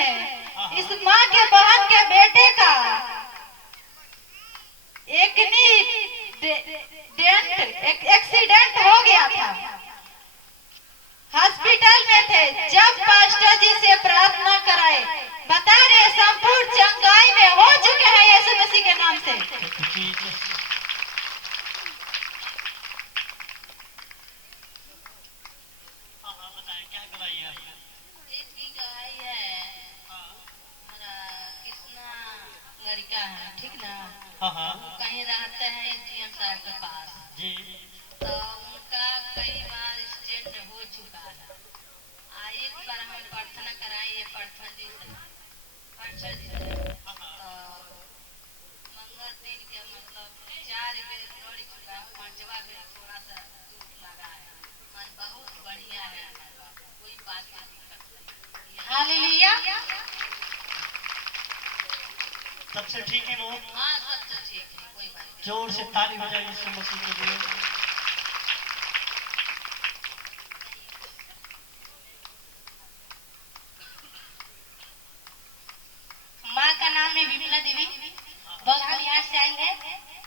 हैं। इस माँ के बहन के बेटे का एक्सीडेंट हो गया था। हॉस्पिटल में थे जब पास्टर जी से प्रार्थना कराए, बता रहे संपूर्ण चंगाई में हो चुके हैं यीशु मसीह के नाम से। लड़का है, ठीक ना? कहीं रहते हैं एजीएम साहब के पास जी। तो उनका कई बार स्टेंट हो चुका है। एक बार हम प्रार्थना कराए ये पास्टर जी से, तो मंगल दिन के मतलब 4 बेर दौड़ चुका है, 5वां बेर थोड़ा सा चोट लगा है। मन बहुत बढ़िया है, कोई बात की दिक्कत नहीं। हालेलुया। सबसे ठीक है वो। हाँ सबसे ठीक है, कोई बात नहीं। जोर से ताली बजाइए यीशु मसीह के लिए। माँ का नाम है विमला देवी, बंगाल बिहार से आई है।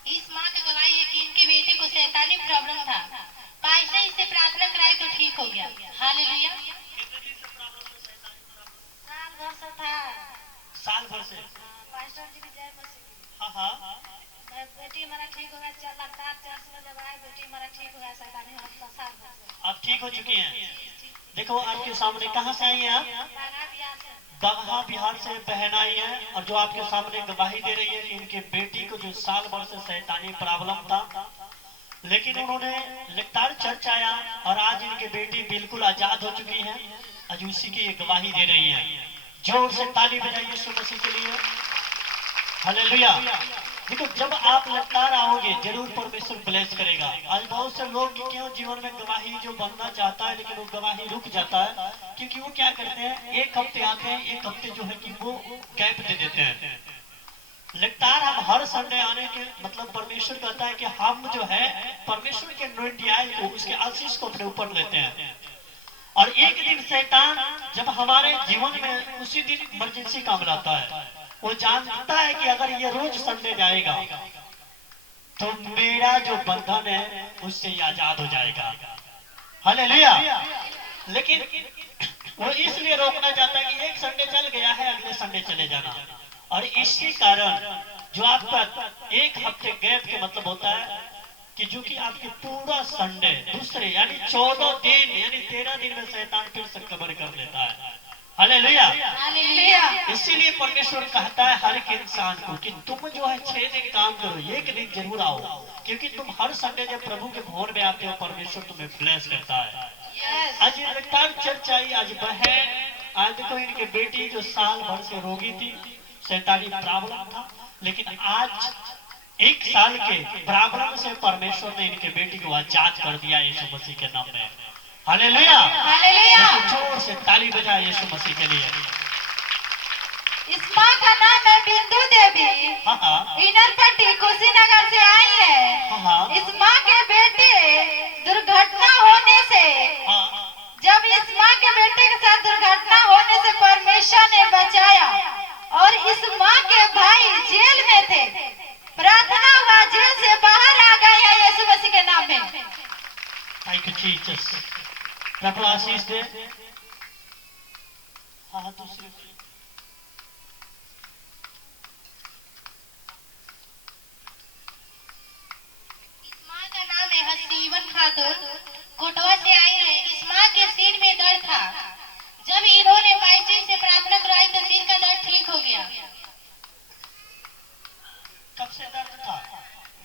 इस माँ का गवाही है कि इनके बेटे को शैतानी प्रॉब्लम था, पास्टर जी से प्रार्थना कराई तो ठीक हो गया। हालेलुया। साल भर से था। साल भर से। पास्टर जी की जय मसीह। बेटी हमारा ठीक हो गया, लगातार चर्च में जब आए बेटी हमारा ठीक हो गया, शैतानी हफ्ता साल भर से। आप ठीक हो चुकी हैं। देखो आपके सामने कहाँ से आई हैं आप? बगहा बिहार से बहन आई है, और जो आपके सामने गवाही दे रही है कि इनके बेटी को जो साल भर से शैतानी प्रॉब्लम था, लेकिन उन्होंने लगातार चर्च आया और आज इनकी बेटी बिल्कुल आजाद हो चुकी है। आज उसी की ये गवाही दे रही है। जोर से ताली बजाइए यीशु मसीह के लिए। हालेलुया। देखो जब आप लगातार आओगे जरूर परमेश्वर ब्लेस करेगा। आज बहुत से लोग क्यों जीवन में गवाही जो बनना चाहता है लेकिन वो गवाही रुक जाता है, क्योंकि वो क्या करते हैं, एक हफ्ते आते हैं, एक हफ्ते जो है कि वो गैप दे देते हैं। लगातार हम हर संडे आने के मतलब परमेश्वर कहता है कि हम जो है परमेश्वर के नोटियाई को, उसके आशीष को अपने ऊपर लेते हैं। और एक दिन शैतान जब हमारे जीवन में उसी दिन इमरजेंसी काम लाता है, वो जानता है कि अगर ये रोज संडे जाएगा तो मेरा जो बंधन है उससे ये आजाद हो जाएगा। हालेलुया। लेकिन वो इसलिए रोकना चाहता है कि एक संडे चल गया है, अगले संडे चले जाना। और इसी कारण जो आपका एक हफ्ते गैप के मतलब होता है कि जो कि आपके पूरा संडे दूसरे यानी 14 दिन यानी 13 दिन में शैतान फिर से कवर कर लेता है। हालेलुया। इसीलिए परमेश्वर कहता है हर एक इंसान को कि तुम जो है 6 दिन काम करो, एक दिन जरूर आओ, क्योंकि तुम हर संडे जब प्रभु के भवन में आते हो परमेश्वर तुम्हें ब्लेस करता है। आज लगातार चर्च आई, आज बहन, आज देखो इनकी बेटी जो साल भर से रोगी थी, शैतानी प्रॉब्लम था, लेकिन आज 1 साल के प्रॉब्लम से परमेश्वर ने इनके बेटी को आजाद कर दिया यीशु मसीह के नाम में। हालेलुया। जोर से ताली बजाए यीशु मसीह के लिए। इस माँ का नाम है बिंदु देवी, इनरपट्टी कुशीनगर से आई है। इस माँ के बेटे दुर्घटना होने से, जब इस माँ के बेटे के साथ दुर्घटना होने से परमेश्वर ने बचाया, और इस माँ के भाई जेल में थे, प्रार्थना हुआ, जेल से बाहर आ गए हैं यीशु मसीह के नाम में। Thank you Jesus. प्रभु आशीष दे। हाँ दूसरी हसीवन खातून कोटवा से आई है। इस माँ के सिर में दर्द था, जब इन्होंने पास्टर से प्रार्थना कराई तो सिर का दर्द ठीक हो गया। कब से दर्द था?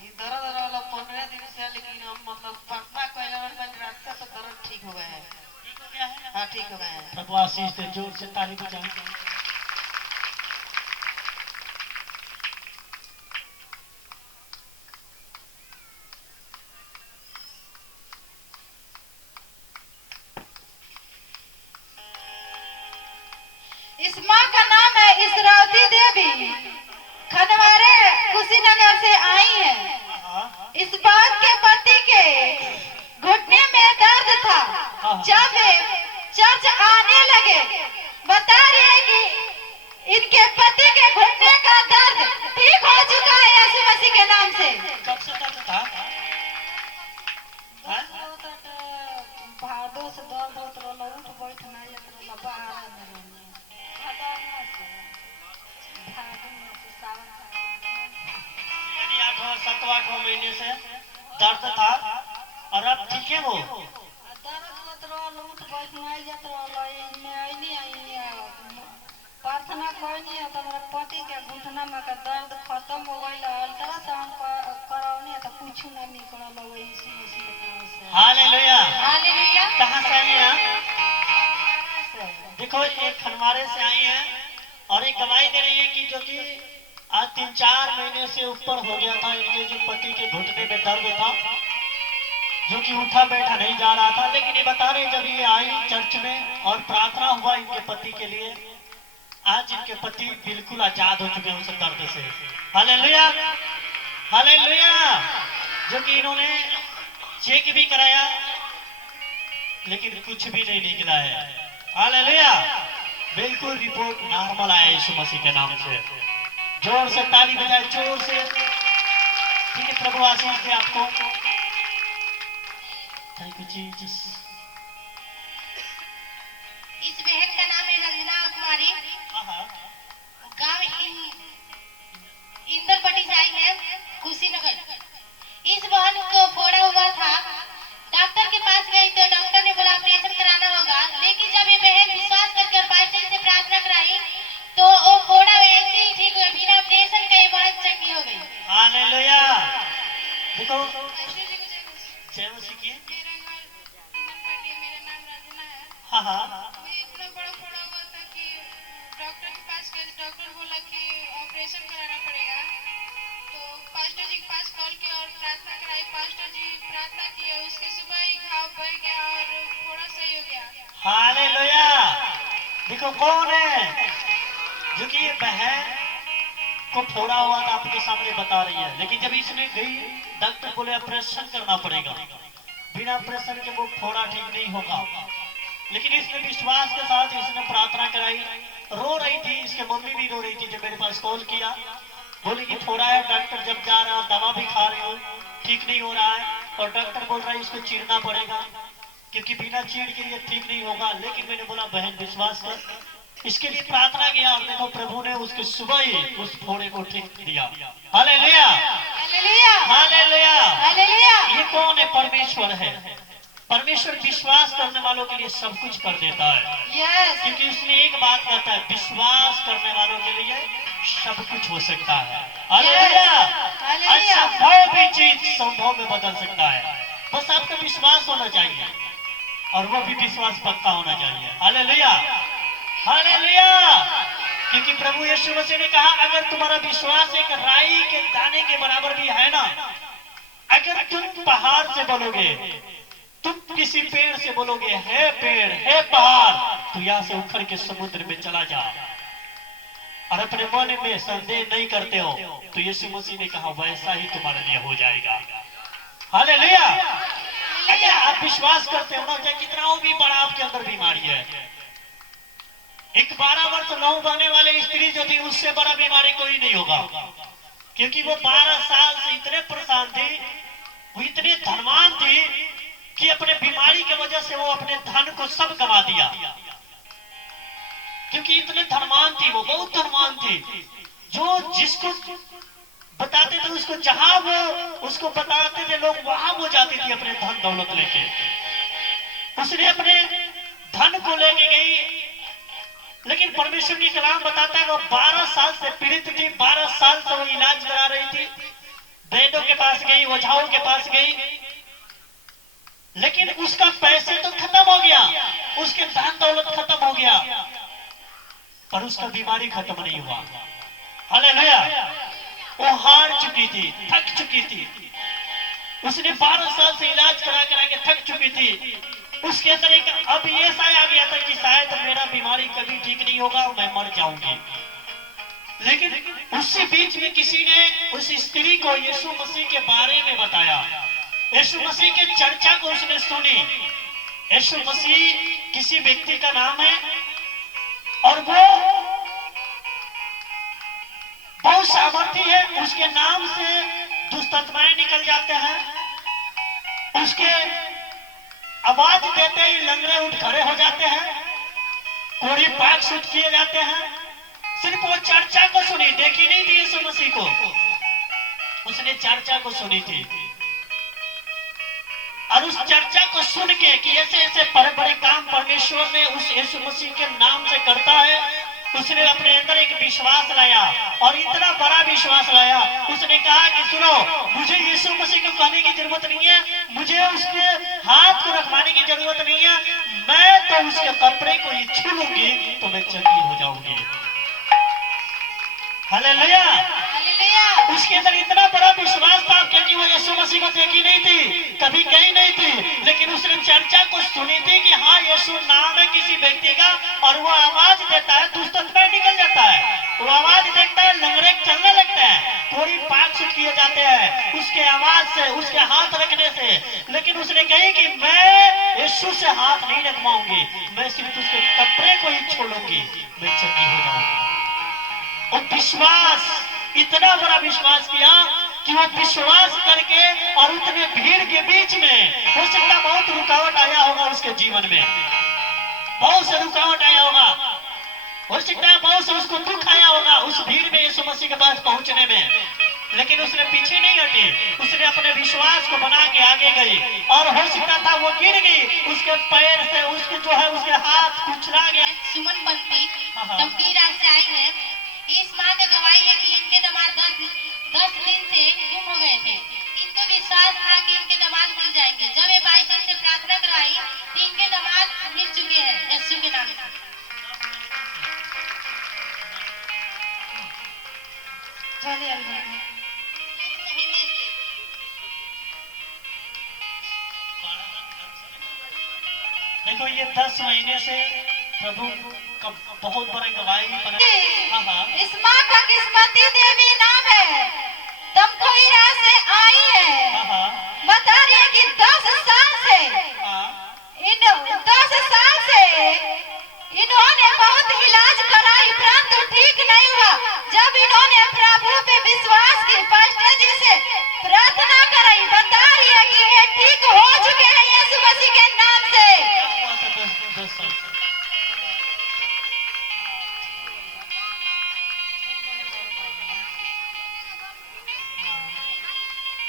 ये दर्द वाला 15 दिन से, लेकिन हम मतलब प्रार्थना करते तो दर्द ठीक हो गया है। ठीक हो गया है? हाँ ठीक हो गया है। प्रभु आशीष दे। जोर से ताली बजाएं। इस माँ का नाम है इसरावती देवी, खनवारे कुशीनगर से आई है। इस बात के पति के घुटने में दर्द था, जब वे चर्च आने लगे, बता रहे हैं कि इनके पति के घुटने का दर्द ठीक हो चुका है यीशु मसीह के नाम से। कब से दर्द था? हाँ? भादो से दर्द होत रहल, उठ बैठ ना जात रहल, बाहर में रहल। भादो से सावन यानी 8वां महीने से दर्द था और अब ठीक है वो। दर्द होत रहल, उठ बैठ ना जात रहल। इनमें आईनी प्रार्थना करनी है तो मेरे पति के घुटना में का दर्द खत्म हो गई। अल्ट्रासाउंड करावनी है तो कुछ ना निकलल है यीशु मसीह के नाम से। हालेलुया। हालेलुया। कहाँ से आई हैं आप? देखो ये खनवारे से आई हैं और एक गवाही दे रही है कि जो कि आज 3-4 महीने से ऊपर हो गया था इनके जो पति के घुटने में दर्द था, जो कि उठा बैठा नहीं जा रहा था। लेकिन ये बता रहे जब ये आई चर्च में और प्रार्थना हुआ इनके पति के लिए, आज इनके पति बिल्कुल आजाद हो चुके हैं उस दर्द से। Hallelujah, hallelujah. जो कि इन्होंने चेक भी कराया लेकिन कुछ भी नहीं निकला है। हालेलुया, बिल्कुल रिपोर्ट नॉर्मल आया यीशु मसीह के नाम से। जोर से ताली बजाए, जोर से। ठीक है, प्रभु आशीष दे आपको। Thank you Jesus. इस बहन का नाम है रंजना कुमारी, गांव इंदरपट्टी से आई है, कुशीनगर। इस बहन को फोड़ा हुआ था, डॉक्टर के पास गई तो डॉक्टर ने बोला ऑपरेशन कराना होगा। लेकिन जब ये बहन विश्वास करके और पास्टर से प्रार्थना कराई तो वो फोड़ा वैसे ही ठीक हुआ, बिना ऑपरेशन के ये बहन चंगी हो गई। हालेलुया। देखो जय मसीह की। मेरा नाम रंजना है। हाँ हाँ। मैं इतना बड़ा फोड़ा हुआ था कि डॉक्टर के पास गए, डॉक्टर बोला कि ऑपरेशन कराना पड़ेगा। तो पास्टर जी के पास कॉल किया और प्रार्थना कराई। पास्टर जी प्रार्थना किए, उसके सुबह ही घाव बढ़ गया और थोड़ा सही हो गया। हालेलुया। देखो कौन है जो कि ये बहन को फोड़ा हुआ था आपके सामने बता रही है, लेकिन जब इसने गई डॉक्टर बोले ऑपरेशन करना पड़ेगा, बिना ऑपरेशन के वो फोड़ा ठीक नहीं होगा। लेकिन इसने विश्वास के साथ इसने प्रार्थना कराई, रो रही थी, इसके मम्मी भी रो रही थी। जब मेरे पास कॉल किया बोली कि फोड़ा है, डॉक्टर जब जा रहा दवा भी खा रही हूँ ठीक नहीं हो रहा है, और डॉक्टर बोल रहा है इसको चीरना पड़ेगा क्योंकि बिना चीर के ये ठीक नहीं होगा। लेकिन मैंने बोला बहन विश्वास कर, इसके लिए प्रार्थना किया और देखो प्रभु ने उसके सुबह ही उस फोड़े को ठीक दिया। Hallelujah, hallelujah, hallelujah, hallelujah. ये कौन है? परमेश्वर है। परमेश्वर विश्वास करने वालों के लिए सब कुछ कर देता है, यस, क्योंकि उसने एक बात कहता है, विश्वास करने वालों के लिए सब कुछ हो सकता है। Hallelujah, hallelujah. असंभव भी चीज संभव में बदल सकता है। बस आपका विश्वास होना चाहिए और वो भी विश्वास पक्का होना चाहिए। Hallelujah, hallelujah. क्योंकि प्रभु यीशु मसीह ने कहा अगर तुम्हारा विश्वास एक राई के दाने के बराबर भी है ना, अगर तुम पहाड़ से बोलोगे, तुम किसी पेड़ से बोलोगे हे पेड़ हे पहाड़, तो यहाँ से उखड़ के समुद्र में चला जा, और अपने मन में संदेह नहीं करते हो, तो यीशु मसीह ने कहा वैसा ही तुम्हारे लिए हो जाएगा। हालेलुया। अगर आप विश्वास करते हो ना, चाहे कितना हो भी बड़ा आपके अंदर बीमारी है, एक 12 वर्ष नौ बने वाली स्त्री जो थी उससे बड़ा बीमारी कोई नहीं होगा, क्योंकि वो 12 साल से इतने परेशान थी, वो इतने धनवान थी कि अपने बीमारी की वजह से वो अपने धन को सब गंवा दिया, क्योंकि इतने धनवान थी, वो बहुत धनवान थी। जो जिसको बताते थे उसको, जहां वो उसको बताते थे लोग, वहां वो जाती थी अपने धन दौलत लेके। उसने अपने धन को लेके गई, लेकिन परमेश्वर की कलाम बताता है वो 12 साल से पीड़ित थी, 12 साल से वो इलाज करा रही थी, वैद्यों के पास गई, ओझाओं के पास गई, लेकिन उसका पैसे तो खत्म हो गया, उसके धन दौलत खत्म हो गया, पर उसका बीमारी खत्म नहीं हुआ। हालेलुया। वो हार चुकी थी, थक चुकी थी, उसने 12 साल से इलाज करा करा के थक चुकी थी। उसके अंदर एक अब ये सा आ गया था कि शायद मेरा बीमारी कभी ठीक नहीं होगा, मैं मर जाऊंगी। लेकिन उसी बीच में किसी ने उस स्त्री को यीशु मसीह के बारे में बताया, यीशु मसीह के चर्चा को उसने सुनी। यीशु मसीह किसी व्यक्ति का नाम है और वो बहुत सामर्थ्य है, उसके नाम से दुष्ट आत्माएं निकल जाते हैं, उसके आवाज देते ही लंगड़े उठ खड़े हो जाते हैं, कोड़ी पाक शुद्ध किए जाते हैं। सिर्फ वो चर्चा को सुनी, देखी नहीं थी यीशु मसीह को, उसने चर्चा को सुनी थी और उस चर्चा को सुन के कि ऐसे ऐसे बड़े बड़े काम परमेश्वर ने उस यीशु मसीह के नाम से करता है, उसने अपने अंदर एक विश्वास लाया और इतना बड़ा विश्वास लाया। उसने कहा कि सुनो, मुझे यीशु मसीह को कहने की जरूरत नहीं है, मुझे उसके हाथ को रखवाने की जरूरत नहीं है, मैं तो उसके कपड़े को ही छू लूंगी तो मैं चंगी हो जाऊंगी। हालेलुया। हालेलुया। उसके अंदर इतना बड़ा विश्वास था क्योंकि वो यीशु मसीह को देखी नहीं थी, कभी गई नहीं थी, लेकिन उसने चर्चा को सुनी थी कि हाँ यीशु नाम है किसी व्यक्ति का और वो आवाज देता है, दुष्ट आत्मा निकल जाता है, वो आवाज देता है, लंगड़े चलने लगते हैं, थोड़ी पाक शुद्ध किए जाते हैं उसके आवाज से, उसके हाथ रखने से। लेकिन उसने कही कि मैं यीशु से हाथ नहीं रखवाऊंगी, मैं सिर्फ उसके कपड़े को ही छोड़ूंगी, मैं चंगी हो जाऊंगी। और विश्वास, इतना बड़ा विश्वास किया कि वो विश्वास करके और उतने भीड़ के बीच में हो सकता बहुत रुकावट आया होगा उसके जीवन में, बहुत से रुकावट आया होगा, हो सकता है बहुत से उसको दुख आया होगा उस भीड़ में यीशु मसीह के पास पहुंचने में, लेकिन उसने पीछे नहीं हटी, उसने अपने विश्वास को बना के आगे गई और हो सकता था वो गिर गई, उसके पैर से उसके जो है उसके हाथ कुचला गया। सुमन बंटी तमकीरा से आई है। इस माँ का गवाही है कि इनके दामाद 10 दिन से गुम हो गए थे। इनको विश्वास था कि इनके दामाद मिल जाएंगे। जब ये बाइशन से प्रार्थना करवाई तो इनके दामाद मिल चुके हैं यीशु के नाम से। देखो ये 10 महीने से प्रभु का बहुत बड़ा गवाही बना। हाँ हाँ। इस माँ का किस्मती देवी नाम है, तमकोईरा से आई है। हाँ हाँ। बता रही है कि 10 साल से हाँ। 10 साल से इन्होंने बहुत इलाज कराई परंतु ठीक नहीं हुआ। जब इन्होंने प्रभु पे विश्वास की, पास्टर जी से प्रार्थना कराई, बता रही है कि ये ठीक हो चुके हैं यीशु मसीह के नाम से। क्या हुआ था 10 साल से?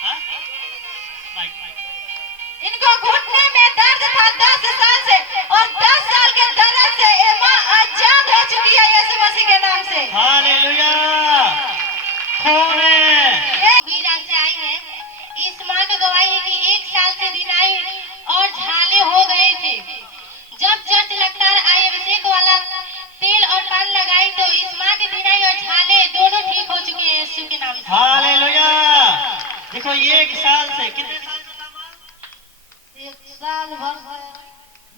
हाँ? इनको घुटने में दर्द था 10 साल से और 10 साल के दर्द से ये माँ आजाद हो चुकी है यीशु मसीह के नाम से। हालेलुया। कौन है? वीरा से आई है। इस माँ का गवाही है कि 1 साल से दिनाई और झाले हो गए थे। जब चर्च लगता आई अभिषेक वाला तेल और पान लगाई तो इस माँ के दिनाई और झाले दोनों ठीक हो चुके हैं यीशु के नाम से। हालेलुया। देखो 1 साल से, कितने साल से था? 1 साल भर से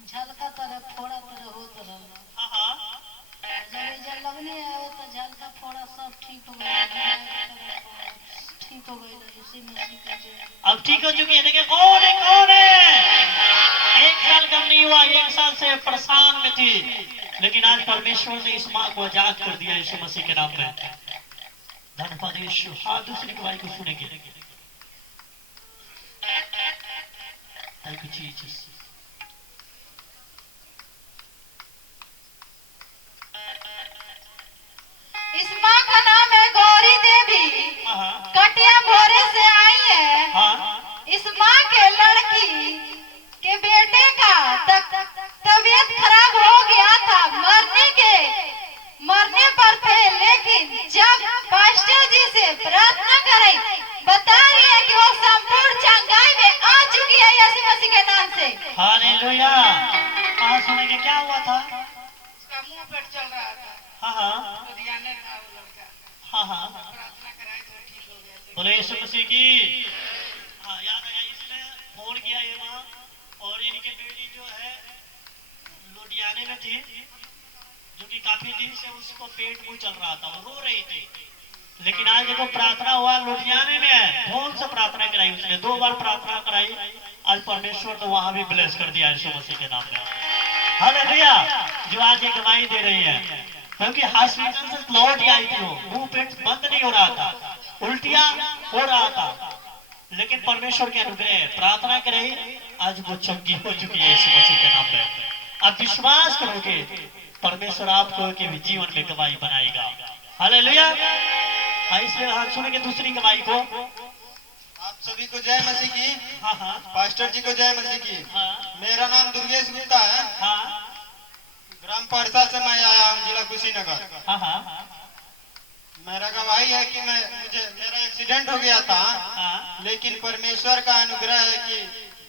झलका तरह फोड़ा तरह होत रहल। हाँ हाँ। जब लगने आए तो झलका फोड़ा सब ठीक हो गया, ठीक हो गई इसी मसीह के जय। अब ठीक हो चुकी है। देखिए कौन है, कौन है? 1 साल कम नहीं हुआ, 1 साल से परेशान में थी, लेकिन आज परमेश्वर ने इस माँ को आजाद कर दिया यीशु मसीह के नाम में। धन्यवाद यीशु। हाँ, दूसरी गवाही को सुनेंगे। Thank you, Jesus. इस माँ का नाम है गौरी देवी, हाँ कटिया भोरे से आई है। हाँ। इस माँ के लड़की के बेटे का तबीयत खराब हो गया था, मरने पर थे, लेकिन जब पास्टर जी से प्रार्थना कराई, बता रही है कि वो संपूर्ण चंगाई में आ चुकी है यीशु मसीह के नाम से। हालेलुया। हाँ, सुनेंगे क्या हुआ था? उसका मुंह पेट चल रहा था, हाँ हाँ लुधियाने था वो लड़का, हाँ हाँ। प्रार्थना कराई तो ठीक हो गया। बोले यीशु मसीह की। हाँ, याद आया, इसने फोन किया ये माँ, और इनकी बेटी जो है लुधियाने में थी, जो कि काफी दिन से उसको पेट मुंह चल रहा था, वो रो रही थी, लेकिन आज देखो प्रार्थना हुआ, लुधियाने में है, फोन से प्रार्थना कराई उसने, 2 बार प्रार्थना कराई, आज परमेश्वर तो वहां भी ब्लेस कर दिया यीशु मसीह के नाम में। हालेलुया। जो आज एक गवाही दे रही है, क्योंकि हॉस्पिटल से लौट आई थी, वो मुंह पेट बंद नहीं हो रहा था, उल्टियां हो रहा था, लेकिन परमेश्वर के अनुग्रह प्रार्थना करे आज वो चंगी हो चुकी है यीशु मसीह के नाम में। आप विश्वास करोगे परमेश्वर आपको के भी जीवन में गवाही बनाएगा। हालेलुया। इसलिए हाथ सुनेंगे दूसरी गवाही को। आप सभी को जय मसीह की। हाँ हाँ पास्टर जी को जय मसीह की। हाँ मेरा नाम दुर्गेश गुप्ता है। हाँ ग्राम परसा से मैं आया हूँ, जिला कुशीनगर। हाँ हाँ मेरा गवाही है कि मेरा एक्सीडेंट हो गया था, हाँ। लेकिन परमेश्वर का अनुग्रह है कि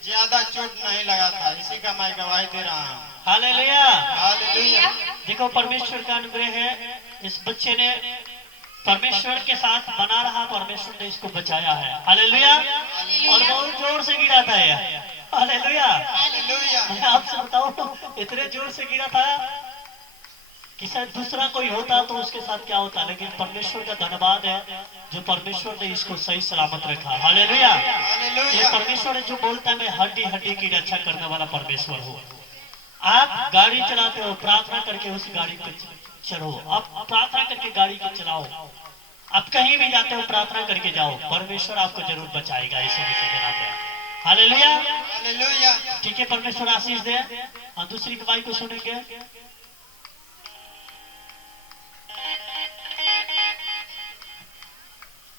ज्यादा चोट नहीं लगा था, इसी का मैं गवाही दे रहा हूँ। हालेलुया। हालेलुया। देखो परमेश्वर का अनुग्रह है, इस बच्चे ने परमेश्वर के साथ बना रहा, परमेश्वर ने इसको बचाया है। हालेलुया। और बहुत जोर से गिरा था ये। हालेलुया। हालेलुया। मैं आपसे बताऊं इतने जोर से गिरा था कि शायद दूसरा कोई होता तो उसके साथ क्या होता, लेकिन परमेश्वर का धन्यवाद है जो परमेश्वर ने इसको सही सलामत रखा। हालेलुया। ये हालेलुया। परमेश्वर जो बोलता है मैं हड्डी हड्डी की रक्षा करने वाला परमेश्वर हूँ। आप गाड़ी चलाते हो, प्रार्थना करके उस गाड़ी पे चढ़ो, आप प्रार्थना करके गाड़ी को चलाओ, आप कहीं भी जाते हो प्रार्थना करके जाओ, परमेश्वर आपको जरूर बचाएगा यीशु मसीह के नाम में। हालेलुया। हालेलुया। ठीक है, परमेश्वर आशीष दे। और दूसरी गवाही को सुनेंगे।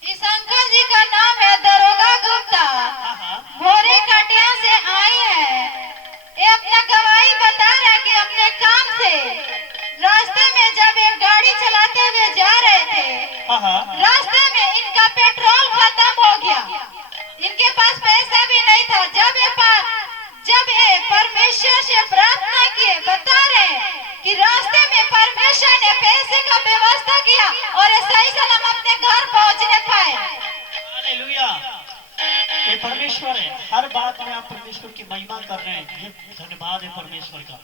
इस अंकल जी का नाम है दरोगा गुप्ता, हाँ हाँ भोरे कटिया से आई है। ये अपना गवाही बता रहा है कि अपने काम से रास्ते में जब एक गाड़ी चलाते हुए जा रहे थे, हाँ हाँ रास्ते में इनका पेट्रोल खत्म हो गया, इनके पास पैसा भी नहीं था। जब ये परमेश्वर से प्रार्थना किए, बता रहे हैं कि रास्ते में परमेश्वर ने पैसे का व्यवस्था किया और ये सही सलाम अपने घर पहुंचने पाए। हालेलुया। ये परमेश्वर है, हर बात में आप परमेश्वर की महिमा कर रहे हैं, ये धन्यवाद है परमेश्वर का,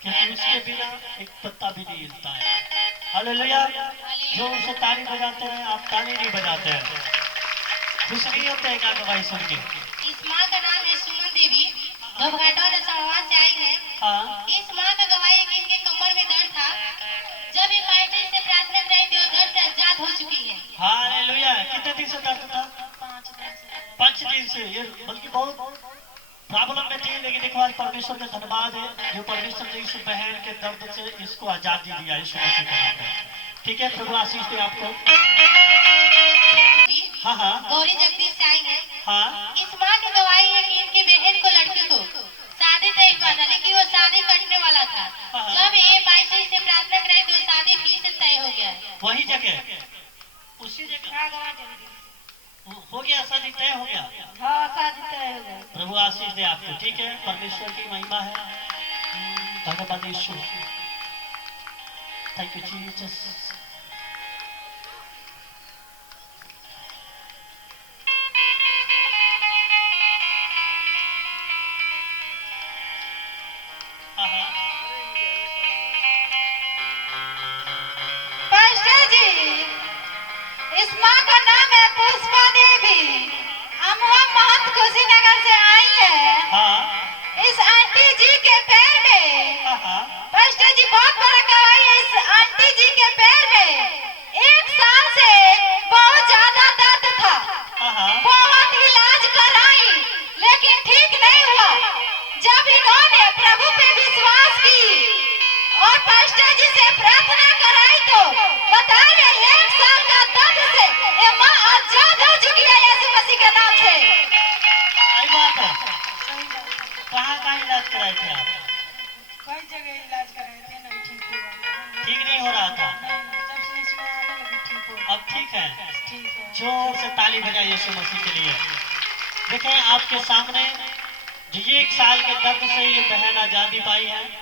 क्योंकि उसके बिना एक पत्ता भी नहीं हिलता है। हालेलुया। जो उसे ताली बजाते हैं आप ताली नहीं बजाते हैं, खुश नहीं होते हैं। क्या गवाही सुन के? इस माँ का नाम है सुमन देवी, घबघाटा नसवां से आई है। हाँ इस माँ का गवाही है कि इनके कमर में दर्द था, जब ये पास्टर से प्रार्थना कराई तो दर्द से आजाद हो चुकी है। हालेलुया। कितने दिन से दर्द था? 5 दिन से। ये बल्कि बहुत प्रॉब्लम में थी, लेकिन देखो आज परमेश्वर का धन्यवाद है जो परमेश्वर ने इस बहन के दर्द से इसको आजादी दिया यीशु मसीह के नाम में। ठीक है, प्रभु आशीष दे आपको। हाँ हाँ गौरी जगदीश से आई है। हाँ इस माँ की गवाही है कि इनकी बहन को लड़की को शादी तय हुआ था, लेकिन वो शादी करने वाला था। हाँ। जब ये पास्टर से प्रार्थना कराई तो शादी फिर से तय हो गया है। वही जगह, उसी जगह हो गया, शादी तय हो गया। हाँ शादी तय हो गई। प्रभु आशीष दे आपको। ठीक है, परमेश्वर की महिमा है। धन्यवाद यीशु। Thank you Jesus. Pastor ji, इस माँ का नाम है पुष्पा देवी, अमवा महंत कुशीनगर से आई है। हाँ इस आंटी जी के पैर में, हाँ हाँ पास्टर जी बहुत बड़ा गवाही है, इस आंटी जी के पैर में 1 साल से बहुत ज्यादा दर्द था, हाँ बहुत इलाज कराई लेकिन ठीक नहीं हुआ। जब इन्होंने प्रभु पे विश्वास की और पास्टर जी से प्रार्थना कराई तो बता रहे 1 साल का दर्द से ये माँ आजाद हो चुकी है यीशु मसीह के नाम से। सही बात है। कहाँ इलाज कराए थे आप? कई जगह इलाज कराए थे, नहीं ठीक हुआ। ठीक नहीं हो रहा था, जब से इसमें आने लगी ठीक हो। अब ठीक है। ठीक है। जोर से ताली बजाइए यीशु मसीह के लिए। देखें आपके सामने जो ये 1 साल के दर्द से ये बहन आजादी पाई है।